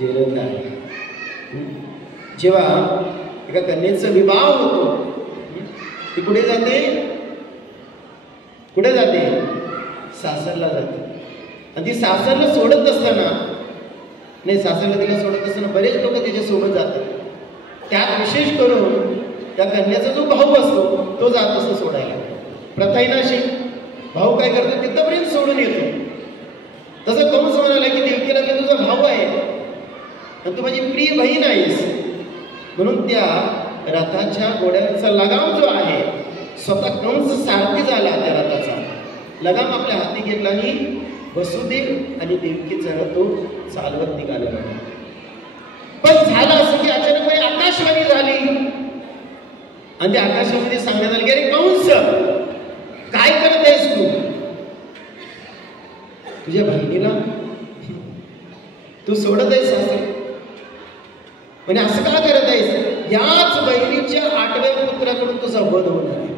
जिरत आहे. जेव्हा एका कन्येचा विवाह होतो, ती कुठे जाते? कुठे जाते? सासरला जाते. आणि ती सासरला सोडत असताना, नाही सासरला तिला सोडत असताना बरेच लोक तिच्यासोबत जातात. त्यात विशेष करून त्या कन्याचा जो भाऊ असतो तो जात असतो सोडायला. प्रथा आहे ना अशी, भाऊ काय करतो तिथपर्यंत सोडून येतो. तसं कंस म्हणाला की देवकीला मी तुझा भाऊ आहे आणि तू माझी प्रिय बहीण आहेस, म्हणून त्या रथाच्या घोड्यांचा लगाम जो आहे स्वतः कंस सारथी झाला. त्या रथाचा लगाम आपल्या हाती घेतला आणि वसुदेव आणि देवकीचा तो चालवत निघाला. पण झालं असं की अचानकपणे आकाशवाणी झाली आणि त्या आकाशामध्ये सांगण्यात आलं की अरे कंस, काय करत आहेस तू? तुझ्या बहिणीला तू सोडत आहेस असं, म्हणजे असं का करत आहेस? याच बहिणीच्या 8व्या पुत्राकडून तुझा वध होणार आहे.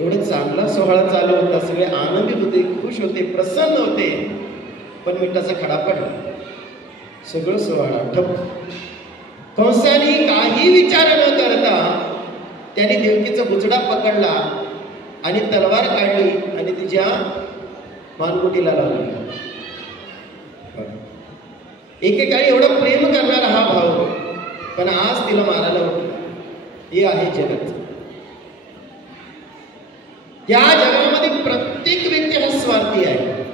एवढा चांगला सोहळा चालू होता, सगळे आनंदित होते, खुश होते, प्रसन्न होते. पण मिठाचा खडा पडला, सगळं सोहळा ठप्प. कंसाने काही विचार न करता त्याने देवकीचा बुचडा पकडला आणि तलवार काढली आणि तिच्या मानगुटीला लावली. एकेकाळी एवढा प्रेम करणारा हा भाऊ, पण आज तिला मारायला उठला. हे आहे जगत. या जगामध्ये प्रत्येक व्यक्ती हा स्वार्थी आहे.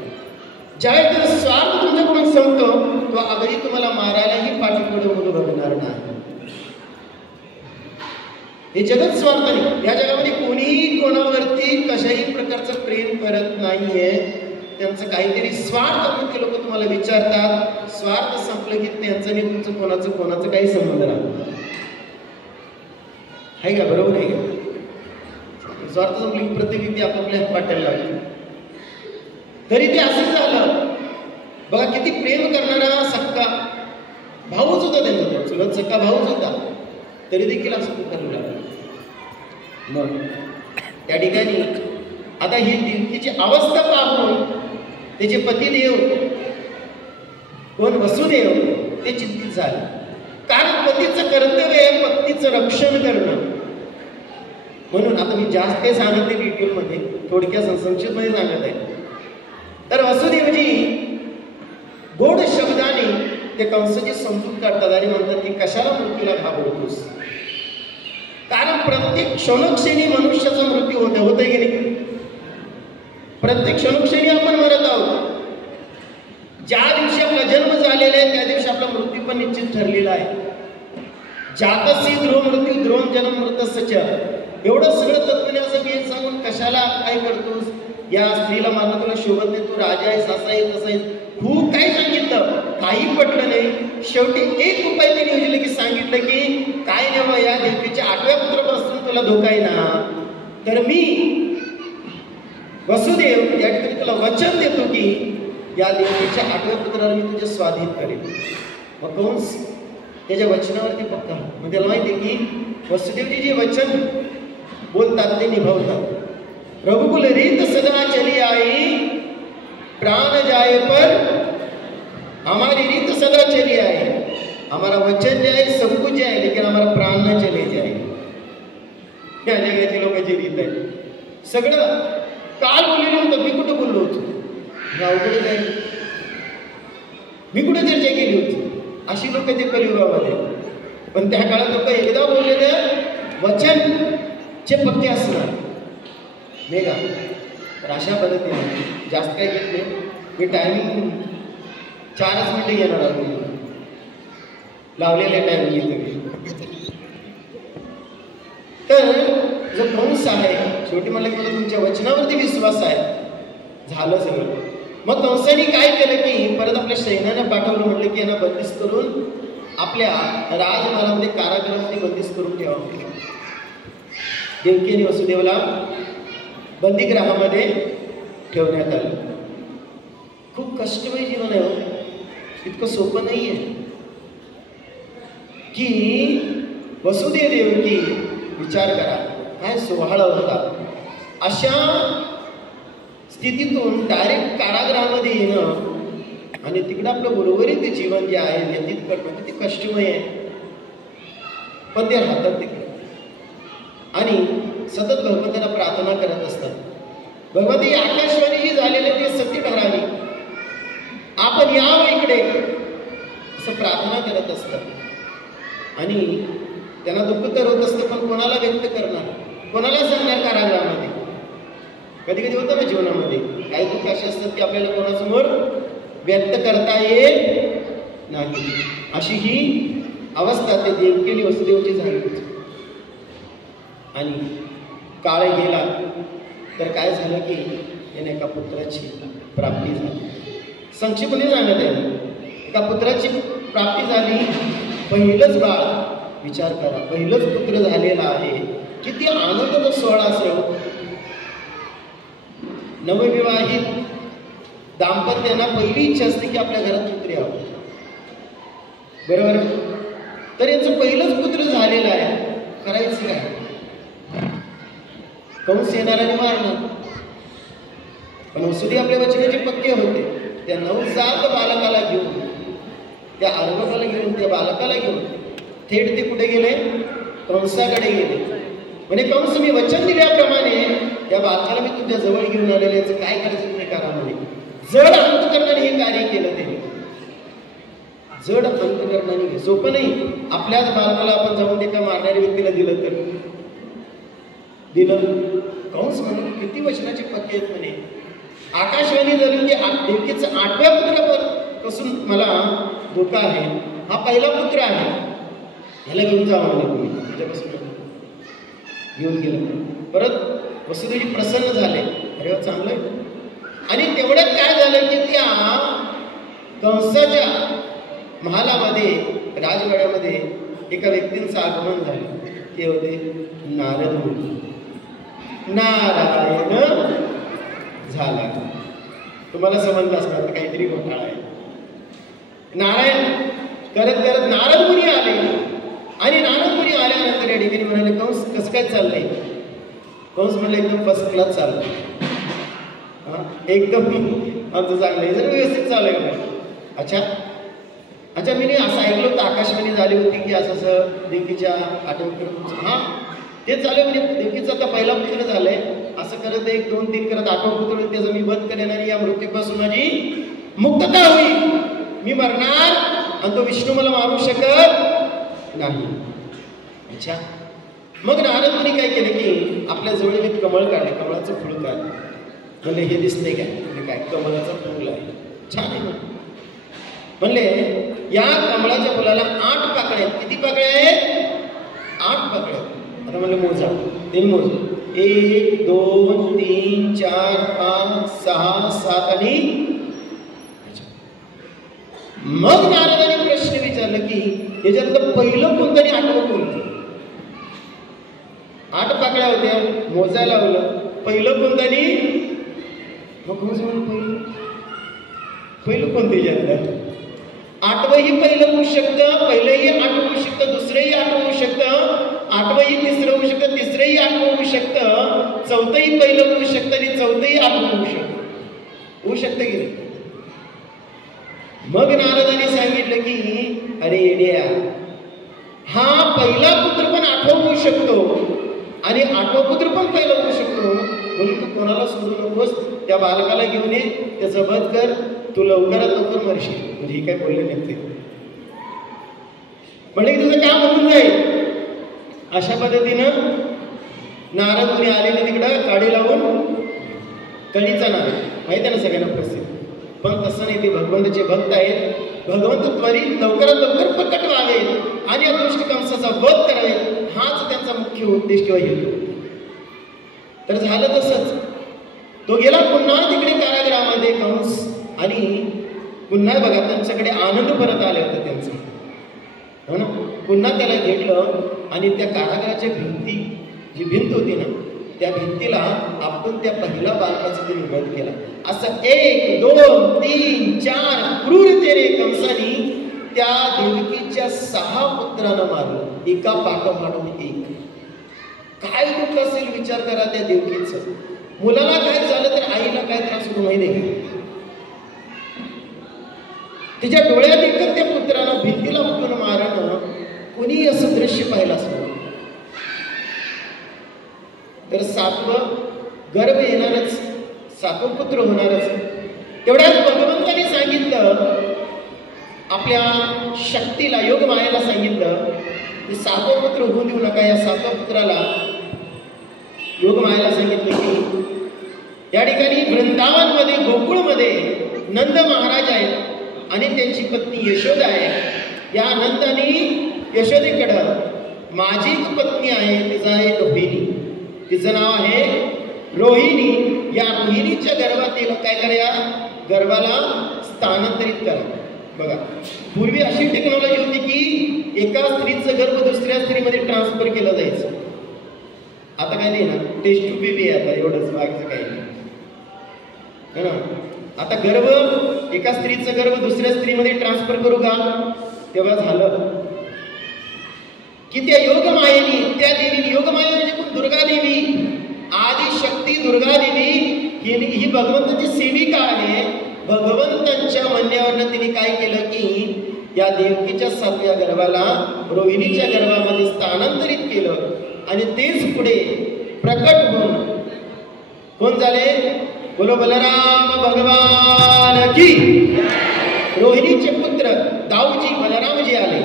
ज्यावेळी तो स्वार्थ तुमच्याकडून संपतो, तो अगदी तुम्हाला मारायलाही पाठीपुढे म्हणून बघणार नाही. हे जगत स्वार्थ नाही. या जगामध्ये कोणीही कोणावरती कशाही प्रकारचं प्रेम करत नाहीये. त्यांचं काहीतरी स्वार्थ म्हणून ते लोक तुम्हाला विचारतात. स्वार्थ संपलं की त्यांचं आणि तुमचं कोणाचं काही संबंध राहतो आहे का? बरोबर आहे का? स्वार्थ संपली की प्रत्येक व्यक्ती आपापल्या वाटायला लागली. तरी ते असंच झालं. बघा किती प्रेम करणारा सक्का भाऊच होता त्यांचा, चुलत सक्का भाऊच होता, तरी देखील असं करू लागला. मग त्या ठिकाणी आता ही देवकीची अवस्था पाहून त्याचे पतिदेव कोण वसुदेव ते चिंतित झाले. कारण पतीचं कर्तव्य आहे पत्नीचं रक्षण करणं. म्हणून आता मी जास्त काही सांगत नाही डिटेलमध्ये, थोडक्या संक्षिप्तमध्ये सांगत आहे. तर वसुदेवजी गोड शब्दाने ते कंसाची समजूत काढतात आणि म्हणतात की कशाला मृत्यूला घाबरतोस? कारण प्रत्येक क्षणोक्षणी मनुष्याचा मृत्यू होतोय की नाही? प्रत्येक क्षणोक्षणी आपण मरत आहोत. ज्या दिवशी आपला जन्म झालेला आहे त्या दिवशी आपला मृत्यू पण निश्चित ठरलेला आहे. जातसी ध्रुव मृत्यू ध्रुवम जन्म मृतस्यच. एवढं सगळं तत्त्वज्ञानाचं मी सांगून कशाला काय करतोस? या स्त्रीला मारणं तुला शोभत नाही, तू राजा आहेस, असा आहेस, तसा आहेस, खूप काही सांगितलं, काही पटलं नाही. शेवटी एक उपाय त्यांनी योजले की सांगितलं की काय नाही, या देवकीच्या 8व्या पुत्रापासून तुला धोका आहे ना, तर मी वसुदेव या ठिकाणी तुला वचन देतो की या देवकीच्या 8व्या पुत्राला मी तुझ्या स्वाधीन करेन. मग कंस त्याच्या वचनावरती पक्का. मग त्याला माहिती आहे की वसुदेवजी जे वचन बोलतात ते निभावतात. रघुकुल रीत सदा चली आई, प्राण जाए पर हमारी रीत सदा चली आए. हमारा वचन जाए सब कुछ जाए लेकिन हमारा प्राण न चले जाए. त्या जगाची लोकांची रीत आहे. सगळं काल बोललेलं होतं, मी कुठं बोललो होतो? अवघड आहे. मी कुठे चर्चा केली होती? अशी लोक ते कलियुगामध्ये. पण त्या काळात लोक एकदा बोललेले वचन चे पक्के असणार नाही का? तर अशा पद्धतीने जास्त काय घेतले मी टायमिंग 4च मिनिटं घेणार आहोत. लावलेले टायमिंग घेतले. तर जो कंस आहे शेवटी मला की मला तुमच्या वचनावरती विश्वास आहे. झालं सगळं. मग कंसाने काय केलं की परत आपल्या सैन्यानं पाठवलं. म्हटलं की यांना बंदिस्त करून आपल्या राजमहालामध्ये कारागृहामध्ये बंदिस्त करून ठेवा. देवकी आणि वसुदेवला बंदीगृहामध्ये ठेवण्यात आलं. खूप कष्टमय जीवन आहे हो, इतकं सोपं नाही आहे की वसुदेव देवकी. विचार करा काय सोहळा होता. अशा स्थितीतून डायरेक्ट कारागृहामध्ये येणं आणि तिकडं आपलं उर्वरित जीवन जे आहे व्यतीत करणं ते कष्टमय आहे, पण ते राहतात तिकडे आणि सतत भगवंताला प्रार्थना करत असतात. भगवंती आकाशवाणी जी झालेली ते सत्य ठरावी, आपण यावं इकडे असं प्रार्थना करत असतात. आणि त्यांना दुःख तर होत असतं, पण कोणाला व्यक्त करणार, कोणाला सांगणार कारागृहामध्ये. कधी कधी होतं ना जीवनामध्ये काही दुःख असे असतात की आपल्याला कोणासमोर व्यक्त करता येत नाही. अशी ही अवस्था ते देवकी आणि वसुदेवची झाली. आणि काळ गेला तर काय झालं की त्याने एका पुत्राची प्राप्ती झाली. संक्षिप्तपणे सांगत आहे, एका पुत्राची प्राप्ती झाली. पहिलंच बाळ, विचार करा, पहिलंच पुत्र झालेला आहे. किती आनंदाचा सोहळा असेल. नवविवाहित दाम्पत्यांना पहिली इच्छा असते की आपल्या घरात पुत्री यावं, बरोबर. तर याचं पहिलंच पुत्र झालेलं आहे, करायचं काय. कंस येणाराने मारणार, पण वसुदेव आपल्या वचनाचे पक्के होते. त्या नवजात बालकाला घेऊन, त्या अर्भकाला घेऊन, त्या बालकाला घेऊन थेट ते कुठे गेले, कंसाकडे गेले. म्हणजे कंस, मी वचन दिल्याप्रमाणे त्या बालकाला मी तुमच्या जवळ घेऊन आलेले, याचं काय करायचं तुम्ही करा म्हणे. जड अंतकरणाने हे कार्य केलं. त्याने जड अंतकरणाने, सोपं नाही. आपल्याच बालकाला आपण जाऊन एका मारणाऱ्या व्यक्तीला दिलं तर दिलं. कंस म्हणून किती वचनाचे पक्के आहेत म्हणे. आकाशवाणी झाली की देवकीचं 8व्या पुत्रापासून मला धोका आहे, हा पहिला पुत्र आहे, ह्याला घेऊन जावं म्हणे तुम्ही. त्याच्यापासून घेऊन गेलं. परत वसुदेवजी प्रसन्न झाले, अरे वा चांगलं आहे. आणि तेवढ्यात काय झालं की त्या कंसाच्या महालामध्ये, राजवाड्यामध्ये एका व्यक्तींचं आगमन झालं. ते होते नारद मुनी. नारायण झाला. तुम्हाला समजलं असणार काहीतरी घोटाळा आहे. नारायण करत करत नारद मुनी आले. आणि नारद मुनी आल्यानंतर या ठिकाणी म्हणाले, कंस कसं काय चाललंय. कंस म्हणले, एकदम फर्स्ट क्लास चाललंय, एकदम आमचं चांगलं, जर व्यवस्थित चालू आहे. अच्छा अच्छा, मी असं ऐकलं होतं आकाशवाणी झाली होती की असं असं देवकीच्या 8व्या, हां ते चालू म्हणजे देवकीचा आता पहिला पुत्र झालाय. असं करत 1 2 3 करत 8वा पुत्र, त्याचा मी वध करेन आणि या मृत्यूपासून माझी मुक्तता होईल. मी मरणार आणि तो विष्णू मला मारू शकत नाही. अच्छा, मग नारद मुनी काय केले की आपल्या जवळ एक कमळ काढले, कमळाचं फुल काढलं. म्हणले, हे दिसतंय काय. म्हणजे काय, कमळाचं फुल आहे, छान आहे. म्हणले, या कमळाच्या फुलाला 8 पाकळ्या आहेत. किती पाकळ्या आहेत? 8 पाकळ्या. आता म्हणले मोजा, 3 मोज, 1 2 3 4 5 6 7 आणि मग नारदाने प्रश्न विचारला की याच्यातलं पहिलं कोणतं आणि 8वं कोणतं. 8 पाकळ्या होत्या, मोजायला लावलं, पहिलं कोणतं आणि मग पहिलं कोणतं याच्यातलं. 8वंही पहिलं होऊ शकतं, पहिलंही 8 होऊ शकतं, दुसरंही 8 होऊ शकतं, 8वंही 3रं होऊ शकतं, 3रंही 8 होऊ शकतं, 4थंही पहिलं होऊ शकतं आणि 4थंही 8 होऊ शकतं. होऊ शकतं की नाही. मग नारदाने सांगितलं की अरे येड्या, हा पहिला पुत्र पण 8वा होऊ शकतो आणि 8वा पुत्र पण पहिला होऊ शकतो. म्हणून तू कोणाला सोडू नकोस, त्या बालकाला घेऊन ये, त्याचं वध कर, तू लवकरात लवकर मरशील. म्हणजे ही काय बोलले नाही. म्हणजे की तुझं काम होऊन जाईल. अशा पद्धतीनं नारद मुनी आलेले तिकडं काडी लावून, कळीचा नारळ माहिती आहे ना सगळ्यांना प्रसिद्ध. पण तसं नाही, ते भगवंताचे भक्त आहेत. भगवंत त्वरित लवकरात लवकर प्रकट व्हावे आणि या दुष्ट कंसाचा वध करावे, हाच त्यांचा मुख्य उद्देश किंवा हेतू. तर झालं तसंच. तो गेला पुन्हा तिकडे कारागृहामध्ये कंस, आणि पुन्हा बघा त्यांच्याकडे आनंद परत आले होते त्यांचा, हो ना. पुन्हा त्याला घेतलं आणि त्या कारागृहाच्या भिंती, जी भिंत होती ना, त्या भिंतीला आपण त्या पहिल्या बालकाचा तिने वध केला. असं 1 2 3 4 क्रूरतेने कंसाने त्या देवकीच्या 6 पुत्रांना मारलं, एका पाठोपाठ एक. काय दुःख असेल विचार करा त्या देवकीचं. मुलाला काय झालं तर आईला काय त्रास होतो माहिती आहे. तिच्या डोळ्यात एकच त्या पुत्रानं भिंतीला उठून मारणं कोणी असं दृश्य पाहिलं असं. तर 7वं गर्भ येणारच, 7वं पुत्र होणारच. तेवढ्यात भगवंताने सांगितलं आपल्या शक्तीला, योगमायाला सांगितलं की 7वं पुत्र होऊ देऊ नका. या 7व्या पुत्राला योगमायाला सांगितलं की या ठिकाणी वृंदावनमध्ये, गोकुळमध्ये नंद महाराज आहेत आणि त्यांची पत्नी यशोदा आहे. या नंद आणि यशोदेकडं माझी एक पत्नी आहे, तिचं आहे रोहिणी, तिचं नाव आहे रोहिणी. या रोहिणीच्या गर्भातील काय करा, गर्भाला स्थानांतरित करा. बघा, पूर्वी अशी टेक्नॉलॉजी होती की एका स्त्रीचं गर्भ दुसऱ्या स्त्रीमध्ये ट्रान्सफर केलं जायचं. आता काय नाही ना, टेस्ट टू बेबी आहे आता, एवढंच, बाकीचं काही नाही है ना. आता गर्भ, एका स्त्रीचं गर्भ दुसऱ्या स्त्रीमध्ये ट्रान्सफर करू का, तेव्हा झालं की त्या योगमायेनी, त्या देवीने, योगमाया म्हणजे कोण, दुर्गा देवी, आदिशक्ती दुर्गा देवी ही भगवंताची सेविका आहे. भगवंतांच्या म्हणण्यावरनं तिने काय केलं की या देवकीच्या 7व्या गर्भाला रोहिणीच्या गर्भामध्ये स्थानांतरित केलं आणि तेच पुढे प्रकट होऊन कोण झाले, बोलो बलराम भगवान की. रोहिणीचे पुत्र दाऊजी, बलरामजी आले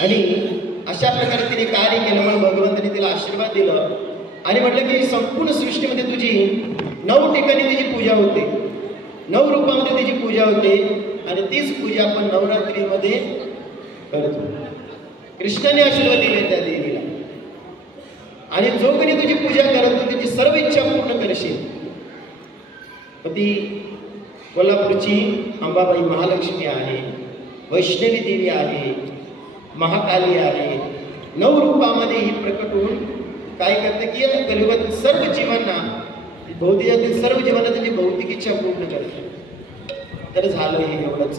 आणि अशा प्रकारे तिने कार्य केलं. म्हणून भगवंताने तिला आशीर्वाद दिलं आणि म्हटलं की संपूर्ण सृष्टीमध्ये तुझी 9 ठिकाणी तिची पूजा होते, 9 रूपामध्ये तिची पूजा होते आणि तीच पूजा आपण नवरात्रीमध्ये करतो. कृष्णाने आशीर्वाद दिले त्या देवीला आणि जो कोणी तुझी पूजा करतो त्याची सर्व इच्छा पूर्ण करशील. ती कोल्हापूरची अंबाबाई महालक्ष्मी आहे, वैष्णवी देवी आहे, महाकाली आहे. 9 रूपामध्ये ही प्रकट होऊन काय करते की कलियुगातील सर्व जीवांना, भौतिकातील सर्व जीवांना त्यांची भौतिक इच्छा पूर्ण करते. तर झालं हे एवढंच.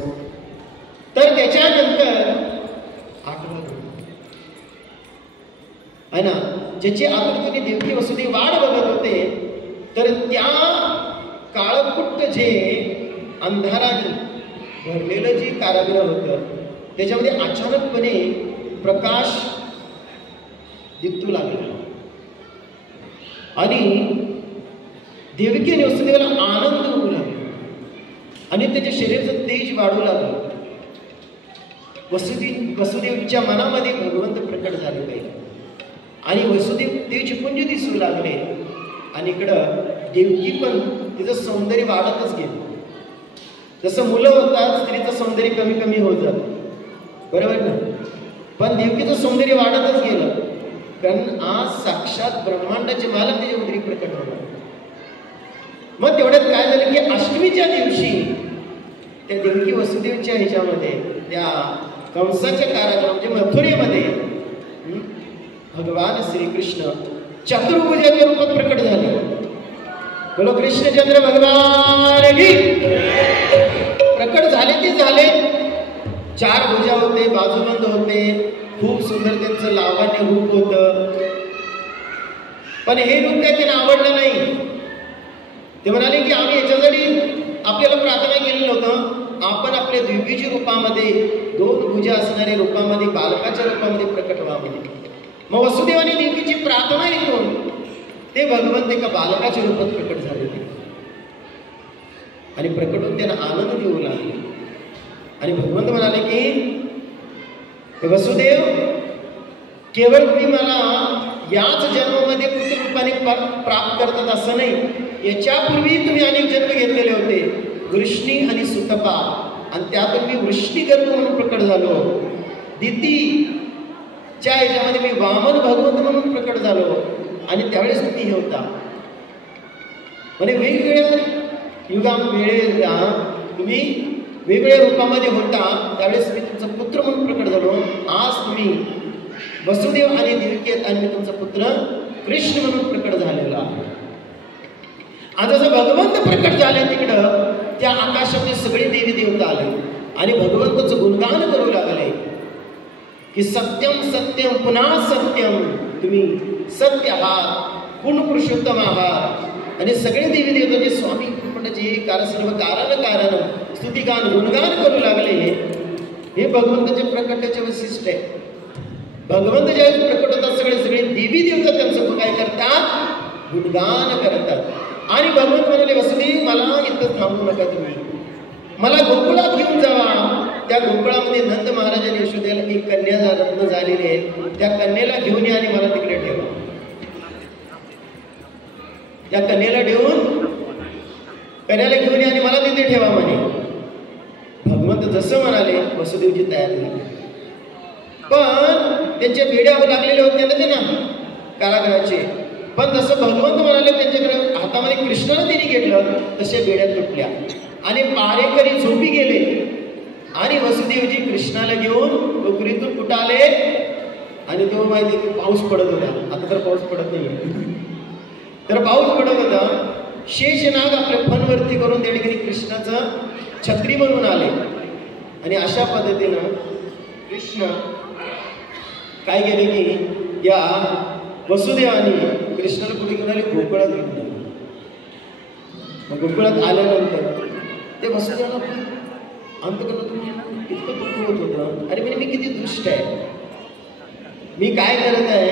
तर त्याच्यानंतर 8वा आहे ना, ज्याची आतुरतेने देवकी वसुदेव वाट बघत होते. तर त्या काळकुट्ट जे अंधाराने भरलेलं जे कारागृह होतं त्याच्यामध्ये अचानकपणे प्रकाश दिसू लागला आणि देवकी आणि वसुदेवाला आनंद होऊ लागला आणि त्याच्या शरीराचं तेज वाढू लागलं. वसुदेवच्या मनामध्ये भगवंत प्रकट झाले पाहिजे आणि वसुदेव तेजपुंज दिसू लागले आणि इकडं देवकी पण तिचं सौंदर्य वाढतच गेलं. जसं मुलं होतात स्त्रीचं सौंदर्य कमी कमी होत जातं, बरोबर ना, पण देवकीचं सौंदर्य वाढतच गेलं कारण आज साक्षात ब्रह्मांडाचे मालक त्याच्यामध्ये प्रकट होणार. मग तेवढ्यात काय झालं की अष्टमीच्या दिवशी त्या देवकी वसुदेवच्या ह्याच्यामध्ये, त्या कंसाच्या कारागृहात म्हणजे मथुरेमध्ये भगवान श्रीकृष्ण चतुर्भुजाच्या रूपात प्रकट झाले. बोलो कृष्णचंद्र भगवान की. प्रकट झाले ते झाले, 4 भुजा होते, बाजूबंद होते, खूप सुंदर त्यांचं लावण्य रूप होतं. पण हे रूप काय त्यांना आवडलं नाही. ते म्हणाले की आम्ही याच्यासाठी आपल्याला प्रार्थना केलेलं होतं, आपण आपल्या द्विबीजी रूपामध्ये 2 भुजा असणाऱ्या रूपामध्ये बालकाच्या रूपामध्ये प्रकट व्हावे. मग वसुदेवाने देवकीची प्रार्थना ऐकून ते भगवंत एका बालकाच्या रूपात प्रकट झाले आणि प्रकट होऊन त्यांना आनंद देऊ लागले. आणि भगवंत म्हणाले की वसुदेव, केवळ तुम्ही मला याच जन्मामध्ये पुत्ररूपाने प्राप्त करतात असं नाही, याच्यापूर्वी तुम्ही अनेक जन्म घेतलेले होते, वृष्णी आणि सुतपा, आणि त्यातून मी वृष्णी गर्भ म्हणून प्रकट झालो. दितीच्या ह्याच्यामध्ये मी वामन भगवंत म्हणून प्रकट झालो आणि त्यावेळेस तुम्ही हे होता. म्हणजे वेगवेगळ्या वेळेला तुम्ही वेगवेगळ्या रूपामध्ये होता, त्यावेळेस मी तुमचा पुत्र म्हणून प्रकट झालो. आज तुम्ही वसुदेव आणि देवकी आणि मी तुमचा पुत्र कृष्ण म्हणून प्रकट झालेला आहे. आज जसं भगवंत प्रकट झाले तिकडं त्या आकाशामध्ये सगळे देवी देवता आले आणि भगवंताचं गुणगान करू लागले की सत्यम सत्यम पुन्हा सत्यम, तुम्ही सत्य आहात, पूर्ण पुरुषोत्तम आहात. आणि सगळे देवी देवताचे स्वामी चित्रपटाची सर्व कारण स्तुतिगान गुणगान करू लागले. हे भगवंताचे प्रकटाचे वैशिष्ट्य आहे. भगवंत ज्यावेळेस प्रकट होतात सगळे देवी देवता त्यांचं काय करतात, गुणगान करतात. आणि भगवंत म्हणाले, वसुदेव मला इथं थांबू नका, तुम्ही मला गोकुळात घेऊन जावा. त्या गोकुळामध्ये नंद महाराज आणि यशोदेला एक कन्या रत्न झालेली आहे, त्या कन्येला घेऊन या आणि मला तिकडे ठेवा. त्या कन्येला कन्याला घेऊन या आणि मला तिथे ठेवा म्हणे. भगवंत जसं म्हणाले वसुदेवजी तयार झाले. पण त्यांच्या बेड्या लागलेले होते ना कारागृहाचे. पण जसं भगवंत म्हणाले त्यांच्याकडे हातामध्ये कृष्णाने त्यांनी घेतलं, तसे बेड्या तुटल्या आणि पारेकरी झोपी गेले. आणि वसुदेवजी कृष्णाला घेऊन नोकरीतून कुठं आले, आणि तेव्हा माहिती की पाऊस पडत होता. आता तर पाऊस पडत नाही, तर पाऊस पडत होता. शेषनाग आपल्या फणवरती करून त्या ठिकाणी कृष्णाचं छत्री म्हणून आले. आणि अशा पद्धतीनं कृष्ण काय केले की या वसुदेवानी कृष्णाला कुठे घेऊन आले, गोकुळात घेऊन आले. गोकुळात आल्यानंतर ते वसुदेवाला अंतकरणातून इतकं दुःख होत होतं. अरे म्हणजे मी किती दुष्ट आहे, मी काय करत आहे,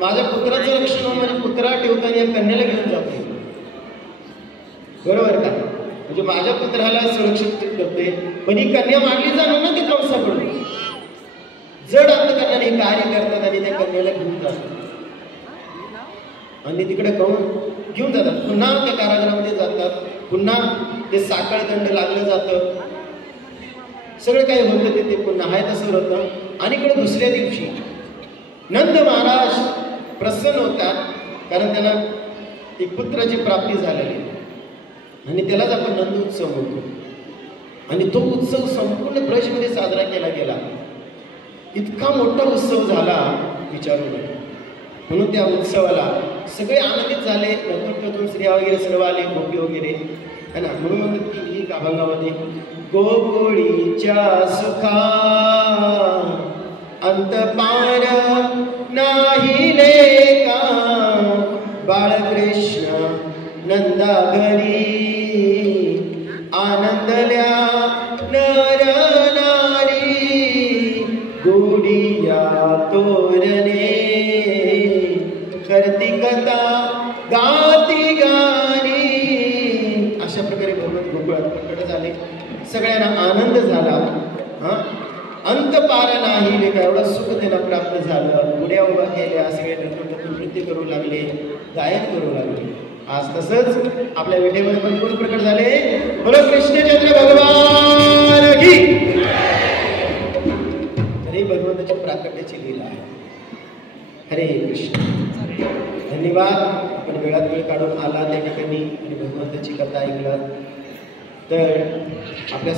माझ्या पुत्राचं रक्षण होऊन माझ्या पुत्रा ठेवताना या कन्याला घेऊन जाते, बरोबर का? म्हणजे माझ्या पुत्राला सुरक्षित करते, पण ही कन्या मारली जाणार ना, ती कंसाकडून जड अंतकरणाने कार्य करतात आणि त्या कन्याला घेऊन जातात आणि तिकडे घेऊन जातात. पुन्हा त्या कारागृहामध्ये जातात, पुन्हा ते साखळदंड लागलं जातं, सगळं काही होतं ते पुन्हा आहे तसं होतं. आणि इकडे दुसऱ्या दिवशी नंद महाराज प्रसन्न होतात, कारण त्यांना एक पुत्राची प्राप्ती झालेली आणि त्यालाच आपण नंद उत्सव म्हणतो. आणि तो उत्सव संपूर्ण ब्रजमध्ये साजरा केला गेला. इतका मोठा उत्सव झाला विचारू नये. म्हणून त्या उत्सवाला सगळे आनंदित झाले. नतून स्त्रिया वगैरे सर्व आले, गोपी वगैरे है ना. म्हणून म्हणतात की ही अभंगामध्ये गोकुळीच्या सुखा अंत पार नाही लेका, बाळकृष्ण नंदा घरी आनंदल्या नर नारी, गोडिया तोरणे करती कथा गाती गाणी. अशा प्रकारे भगवंत गोकुळात प्रकट झाले. सगळ्यांना आनंद झाला. अंत पार नाही लेका, एवढं सुख त्यांना प्राप्त झालं. उड्या उभा केल्या, सगळे नृत्य करू लागले, गायन करू लागले. आज तसंच आपल्या विठेमध्ये पण कोण प्रकट झाले, बोलो कृष्णचंद्र भगवान की. अरे भगवंताच्या प्राकट्याची लीला आहे. हरे कृष्ण. धन्यवाद. आपण वेळात वेळ काढून आला त्या ठिकाणी आणि भगवंताची कथा ऐकलात. तर आपल्या